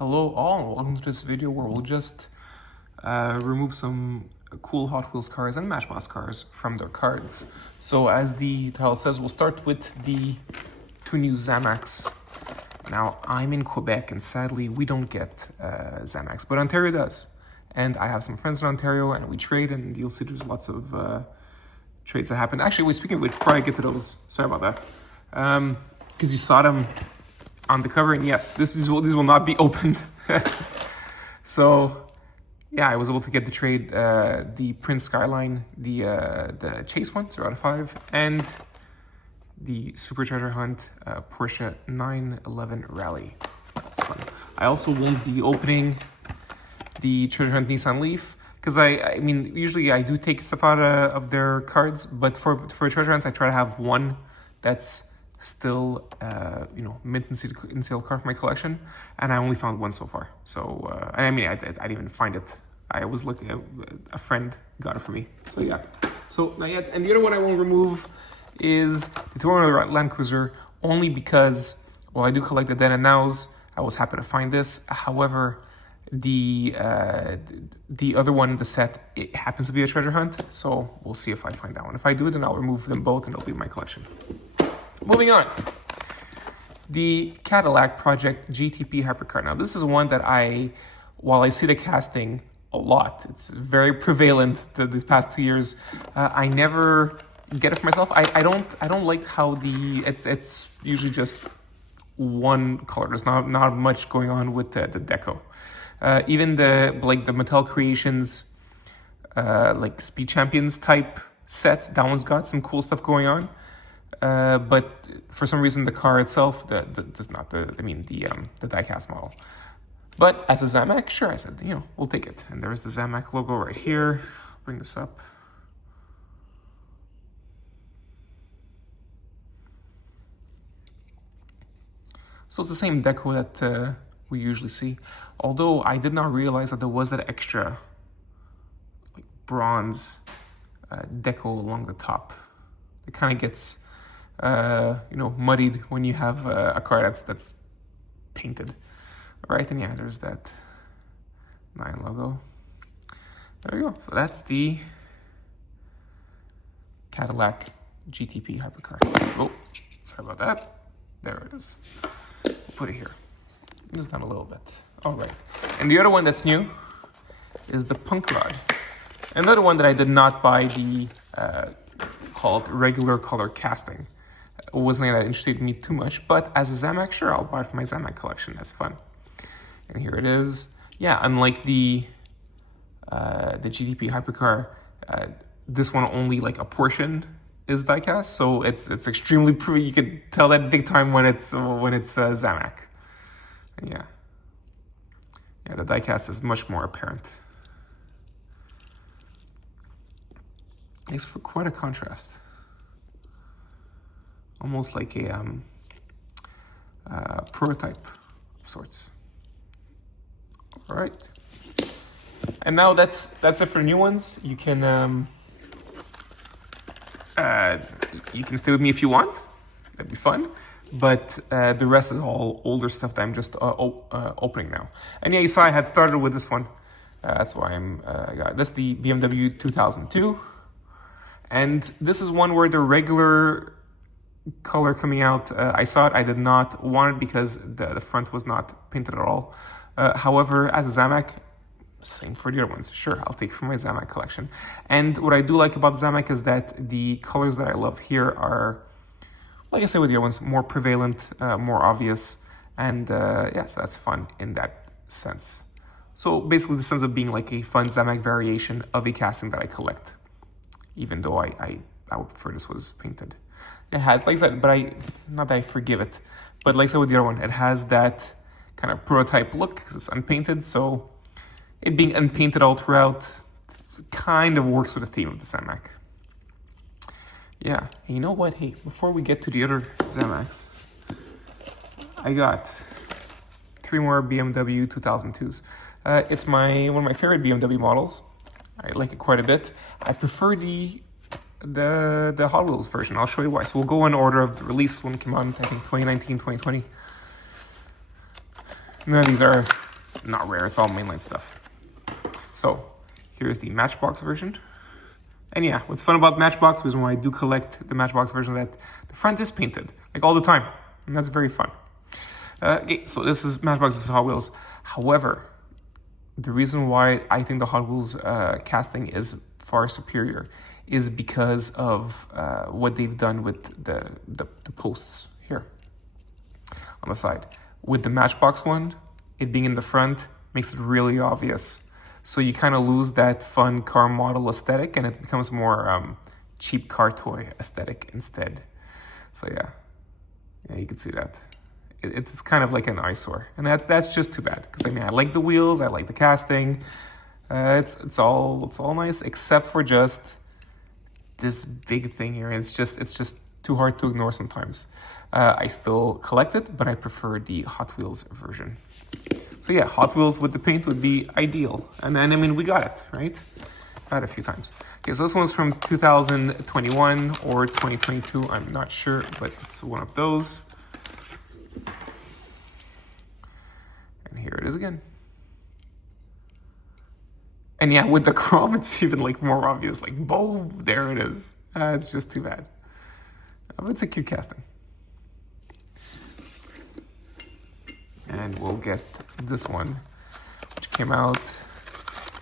Hello all, welcome to this video where we'll just remove some cool Hot Wheels cars and Matchbox cars from their cards. So as the title says, we'll start with the two new Zamacs. Now I'm in Quebec and sadly we don't get Zamacs, but Ontario does. And I have some friends in Ontario and we trade, and you'll see there's lots of trades that happen. Actually, wait, speaking of which, before I get to those, sorry about that. Because you saw them on the cover, and yes, these will not be opened. So yeah, I was able to get the trade, the Prince Skyline, the Chase one, 0 out of 5, and the Super Treasure Hunt Porsche 911 Rally. That's fun. I also won't be opening the Treasure Hunt Nissan Leaf, because I mean, usually I do take stuff out of their cards, but for Treasure Hunts, I try to have one that's still, mint and sale card for my collection, and I only found one so far. So, and I mean, I didn't even find it. I was looking, a friend got it for me. So yeah, so not yet. And the other one I won't remove is the Toronto Land Cruiser, only because, well, I do collect the then and nows. I was happy to find this. However, the other one in the set, it happens to be a treasure hunt, so we'll see if I find that one. If I do, then I'll remove them both and it'll be in my collection. Moving on, the Cadillac Project GTP Hypercar. Now, this is one that while I see the casting a lot, it's very prevalent these past 2 years, I never get it for myself. I don't like how it's usually just one color. There's not much going on with the deco. Even the Mattel Creations, like Speed Champions type set, that one's got some cool stuff going on. But for some reason, the car itself does not. The Diecast model. But as a Zamac, sure, I said, we'll take it. And there's the Zamac logo right here. Bring this up. So it's the same deco that we usually see. Although I did not realize that there was that extra bronze deco along the top. It kind of gets muddied when you have a car that's painted, right? And yeah, there's that 9 logo. There we go. So that's the Cadillac GTP Hypercar. Oh, sorry about that. There it is. We'll put it here. Just down a little bit. All right. And the other one that's new is the Punk Rod. Another one that I did not buy the called regular color casting. It wasn't that interested me too much, but as a Zamac, sure, I'll buy it for my Zamac collection. That's fun. And here it is. Yeah, unlike the GTP Hypercar, this one only a portion is diecast, so it's extremely pretty. You can tell that big time when it's Zamac. And yeah, the diecast is much more apparent. Makes for quite a contrast. Almost like a prototype of sorts. All right. And now that's it for new ones. You can stay with me if you want. That'd be fun. But the rest is all older stuff that I'm just opening now. And yeah, you saw I had started with this one. That's why I got this. The BMW 2002. And this is one where the regular color coming out, I saw it, I did not want it because the front was not painted at all. However, as a Zamac, same for the other ones. Sure, I'll take from my Zamac collection. And what I do like about the Zamac is that the colors that I love here are, like I said with the other ones, more prevalent, more obvious. And so that's fun in that sense. So basically this ends up being like a fun Zamac variation of a casting that I collect, even though I would prefer this was painted. It has, like I said, but not that I forgive it, but like I said with the other one, it has that kind of prototype look because it's unpainted. So it being unpainted all throughout kind of works with the theme of the Zamac. Yeah, and you know what? Hey, before we get to the other Zamacs, I got 3 more BMW 2002s. It's one of my favorite BMW models. I like it quite a bit. I prefer the Hot Wheels version. I'll show you why. So we'll go in order of the release. One came out in, I think, 2019, 2020. None of these are not rare, it's all mainline stuff. So here's the Matchbox version. And yeah, what's fun about Matchbox is when I do collect the Matchbox version that the front is painted, like all the time. And that's very fun. Okay, so this is Matchbox's Hot Wheels. However, the reason why I think the Hot Wheels casting is far superior is because of what they've done with the posts here on the side. With the Matchbox one, it being in the front makes it really obvious. So you kind of lose that fun car model aesthetic and it becomes more cheap car toy aesthetic instead. So yeah, you can see that. It's kind of like an eyesore. And that's just too bad. Because I mean, I like the wheels, I like the casting. It's all nice except for just this big thing here. It's just too hard to ignore sometimes. I still collect it, but I prefer the Hot Wheels version. So yeah, Hot Wheels with the paint would be ideal. And then, I mean, we got it, right? Got it a few times. Okay, so this one's from 2021 or 2022. I'm not sure, but it's one of those. And here it is again. And yeah, with the chrome, it's even like more obvious. Like, boom, there it is. It's just too bad. But it's a cute casting. And we'll get this one, which came out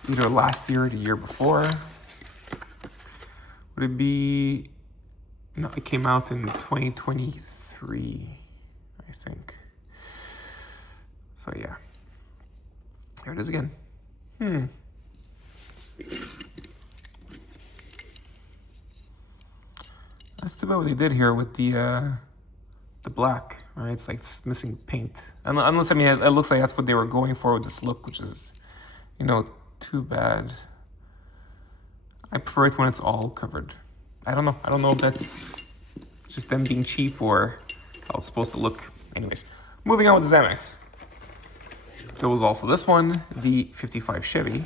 either last year or the year before. Would it be... No, it came out in 2023, I think. So yeah. Here it is again. That's too bad what they did here with the black, right? It's like it's missing paint. Unless, I mean, it looks like that's what they were going for with this look, which is, you know, too bad. I prefer it when it's all covered. I don't know. I don't know if that's just them being cheap or how it's supposed to look. Anyways, moving on with the Zamacs. There was also this one, the 55 Chevy.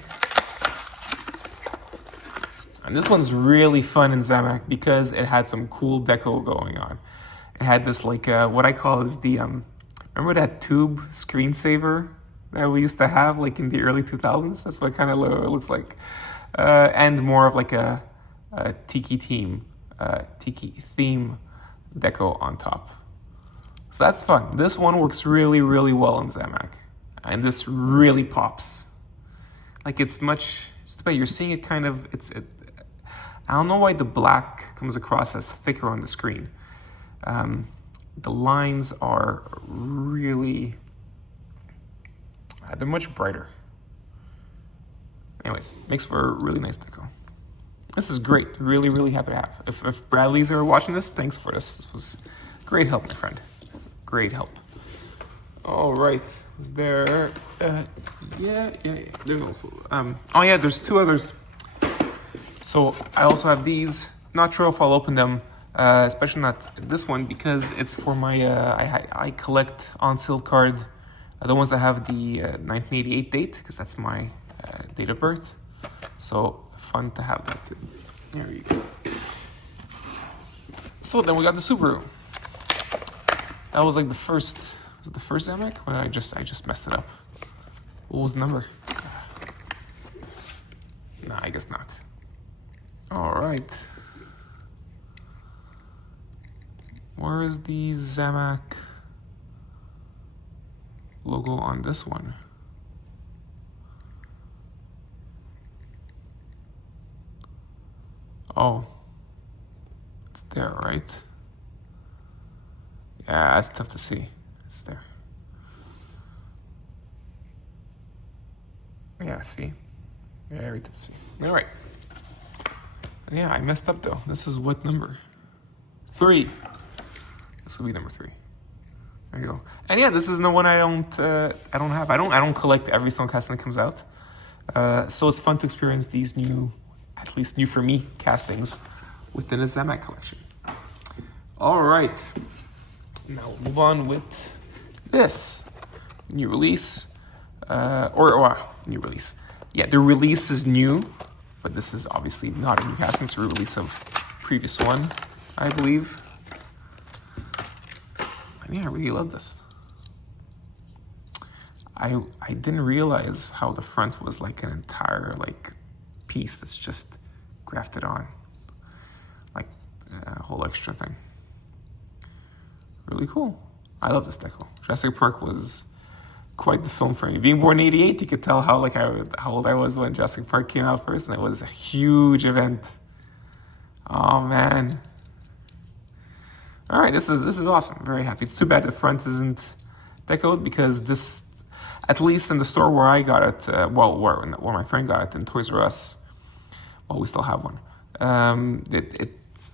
And this one's really fun in Zamac because it had some cool deco going on. It had this like, what I call is the, remember that tube screensaver that we used to have like in the early 2000s? That's what it kind of looks like. And more of like a tiki theme deco on top. So that's fun. This one works really, really well in Zamac. And this really pops. Like it's much, you're seeing it kind of, I don't know why the black comes across as thicker on the screen. The lines are really, they're much brighter. Anyways, makes for a really nice deco. This is great. Really, really happy to have. If Bradley's ever watching this, thanks for this. This was great help, my friend. Great help. All right. Was there? Yeah. There's also. Oh yeah, there's two others. So I also have these. Not sure if I'll open them, especially not this one because it's for my. I collect on-sale card, the ones that have the 1988 date because that's my date of birth. So fun to have that too. There you go. So then we got the Subaru. That was like the first. Was it the first Zamac? When I just messed it up. What was the number? Nah, I guess not. All right. Where is the Zamac logo on this one? Oh, it's there, right? Yeah, that's tough to see. It's there. Yeah, see? Very tough to see. All right. Yeah, I messed up though. This is what number? 3. This will be number 3. There you go. And yeah, this is the one I don't have. I don't collect every single casting that comes out. So it's fun to experience these new, at least new for me, castings within a Zamac collection. All right. Now we'll move on with this new release, new release. Yeah, the release is new, but this is obviously not a new casting. It's a release of previous one, I believe. And yeah, I really love this. I didn't realize how the front was like an entire like piece that's just grafted on, like a whole extra thing. Really cool. I love this deco. Jurassic Park was quite the film for me. Being born in '88, you could tell how old I was when Jurassic Park came out first, and it was a huge event. Oh man. All right, this is awesome. I'm very happy. It's too bad the front isn't decoed, because this, at least in the store where I got it, where my friend got it in Toys R Us, well, we still have one.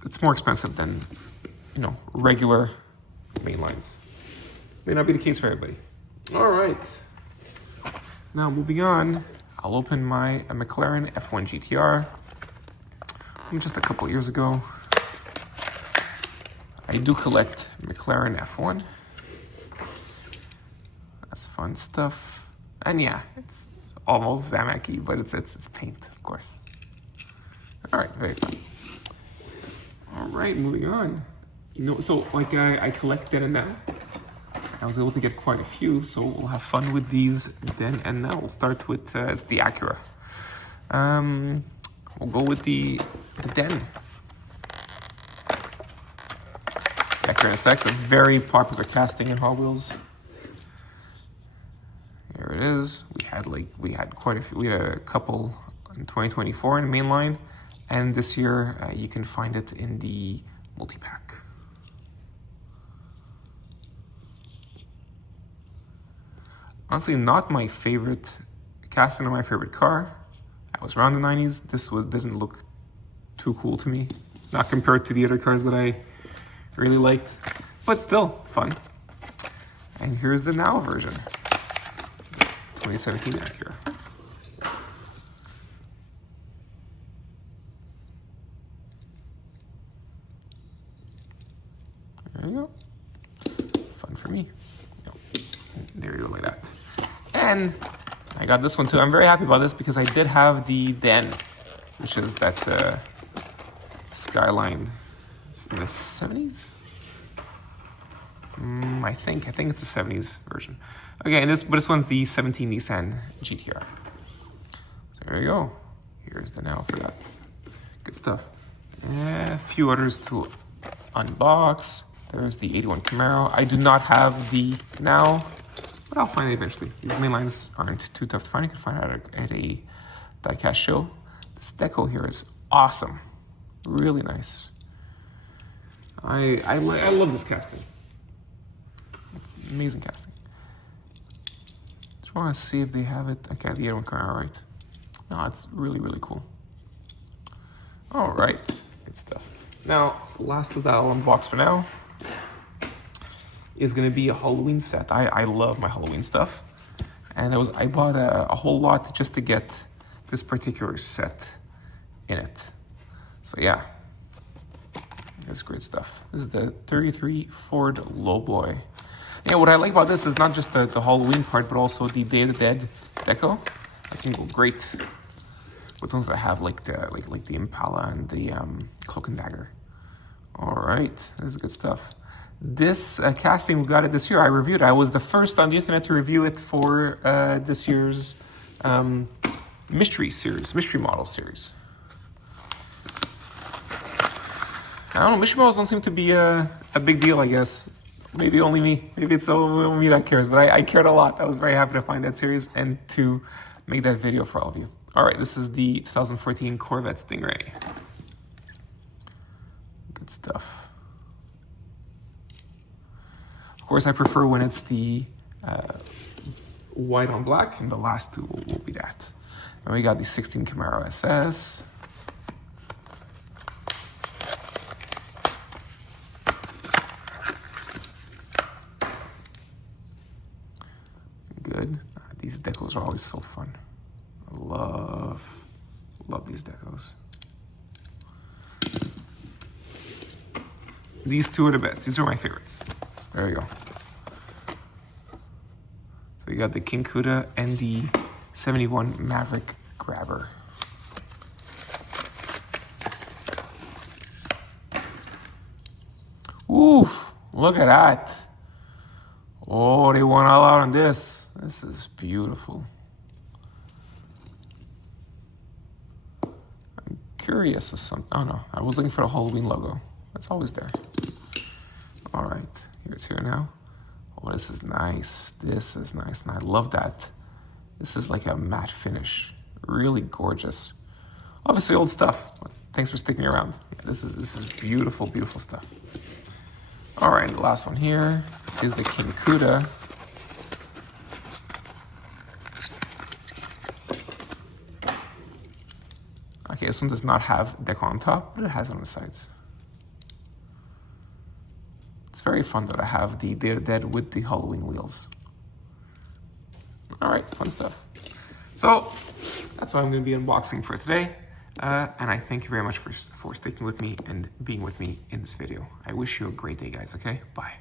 It's more expensive than, you know, regular main lines. May not be the case for everybody. All right. Now moving on, I'll open my McLaren F1 GTR from just a couple of years ago. I do collect McLaren F1. That's fun stuff. And yeah, it's almost Zamac-y, but it's paint, of course. All right, very fun. All right, moving on. You know, so like I collect then and now. I was able to get quite a few, so we'll have fun with these then and now. We'll start with it's the Acura. We'll go with the Den. Acura NSX, a very popular casting in Hot Wheels. Here it is. We had quite a few. We had a couple in 2024 in the main line, and this year you can find it in the multi-pack. Honestly, not my favorite casting of my favorite car. I was around the 90s. This didn't look too cool to me, not compared to the other cars that I really liked, but still fun. And here's the now version, 2017 Acura. There you go. Fun for me. There you go, like that. And I got this one too. I'm very happy about this because I did have the Den, which is that Skyline from the 70s. I think it's the 70s version. Okay, but this one's the 17 Nissan GTR. So there you go. Here's the now for that. Good stuff. A few others to unbox. There's the 81 Camaro. I do not have the now, but I'll find it eventually. These main lines aren't too tough to find. You can find it at a Diecast show. This deco here is awesome. Really nice. I love this casting. It's amazing casting. Just want to see if they have it. Okay, the 81 Camaro, right? No, it's really, really cool. All right, good stuff. Now, last that I'll unbox for now is going to be a Halloween set. I love my Halloween stuff, and I bought a whole lot just to get this particular set in it. So yeah, it's great stuff. This is the 33 Ford Lowboy. Yeah, what I like about this is not just the Halloween part, but also the Day of the Dead deco. That's gonna go great with ones that have like the Impala and the Cloak and Dagger. All right, this is good stuff. This casting, we got it this year. I reviewed it. I was the first on the internet to review it for this year's mystery model series. I don't know, mystery models don't seem to be a big deal, I guess. Maybe only me. Maybe it's only me that cares, but I cared a lot. I was very happy to find that series and to make that video for all of you. All right, this is the 2014 Corvette Stingray. Good stuff. Of course, I prefer when it's the white on black, and the last two will be that. And we got the 16 Camaro SS. Good. These decos are always so fun. I love these decos. These two are the best. These are my favorites. There you go. So you got the King Kuda and the 71 Maverick Grabber. Oof, look at that. Oh, they went all out on this. This is beautiful. I'm curious of something. Oh no, I was looking for the Halloween logo. It's always there. All right, here it's here now. Oh, this is nice. This is nice, and I love that. This is like a matte finish. Really gorgeous. Obviously old stuff. Thanks for sticking around. Yeah, this is beautiful, beautiful stuff. All right, the last one here is the King Kuda. Okay, this one does not have deco on top, but it has it on the sides. It's very fun though to have the Dead with the Halloween wheels. All right, fun stuff. So that's what I'm going to be unboxing for today. And I thank you very much for sticking with me and being with me in this video. I wish you a great day, guys, okay? Bye.